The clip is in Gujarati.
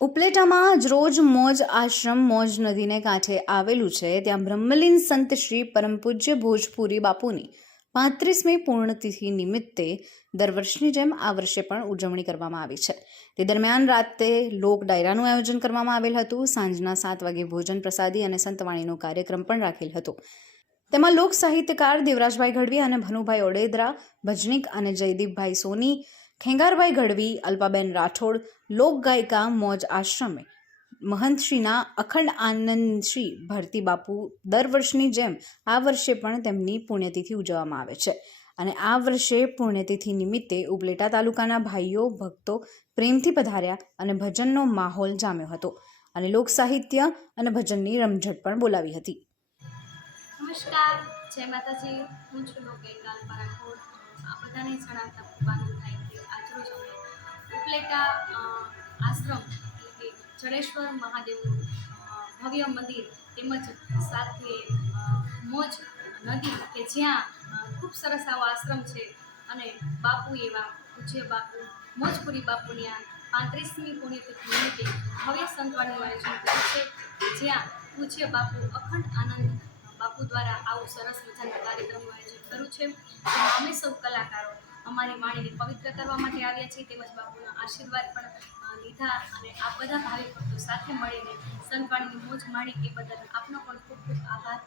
ઉપલેટામાં આજરોજ મોજ આશ્રમ મોજ નદીને કાંઠે આવેલું છે. ત્યાં બ્રહ્મલીન સંત શ્રી પરમ પૂજ્ય ભોજપુરી બાપુની પાંત્રીસમી પૂર્ણતિથિ નિમિત્તે દર વર્ષની જેમ આ વર્ષે પણ ઉજવણી કરવામાં આવી છે. તે દરમિયાન રાતે લોક ડાયરાનું આયોજન કરવામાં આવેલ હતું. સાંજના સાત વાગે ભોજન પ્રસાદી અને સંતવાણીનો કાર્યક્રમ પણ રાખેલ હતો. તેમાં લોક સાહિત્યકાર દેવરાજભાઈ ગઢવી અને ભનુભાઈ ઓડેદરા, ભજનીક અને જયદીપભાઈ સોની ખેંગારભાઈ ગઢવી, અલ્પાબેન રાઠોડ લોકગાયિકા મોજ આશ્રમે. મહંતશ્રીના અખંડ આનંદશ્રી ભરતી બાપુ દર વર્ષની જેમ આ વર્ષે પણ તેમની પુણ્યતિથિ ઉજવવામાં આવે છે. અને આ વર્ષે પુણ્યતિથિ નિમિત્તે ઉપલેટા તાલુકાના ભાઈઓ, ભક્તો પ્રેમથી પધાર્યા અને ભજનનો માહોલ જામ્યો હતો અને લોક સાહિત્ય અને ભજનની રમઝટ પણ બોલાવી હતી. નમસ્કાર, જય માતાજી. હું છું બધાને જણાવતા ખૂબ થાય કે આજરોજ અમે ઉપલેટા આશ્રમ એટલે કે જડેશ્વર મહાદેવનું ભવ્ય મંદિર તેમજ સાથે મોજ નદી કે જ્યાં ખૂબ સરસ આવો આશ્રમ છે અને બાપુ એવા પૂજ્ય બાપુ, મોજપુરી બાપુની આ પાંત્રીસમી પુણ્યતિથિ નિમિત્તે ભવ્ય સંતવાનું આયોજન કર્યું છે, જ્યાં પૂજ્ય બાપુ અખંડ આનંદ દ્વારા આવું સરસ મજાનું કાર્યક્રમનું આયોજન કર્યું છે. અમે સૌ કલાકારો અમારી વાણીને પવિત્ર કરવા માટે આવ્યા છીએ. તેમજ બાપુના આશીર્વાદ પણ લીધા અને આ બધા ભાવિ ભક્તો સાથે મળીને સંતવાણીની મોજ માણી એ બદલ આપનો પણ ખૂબ ખૂબ આભાર.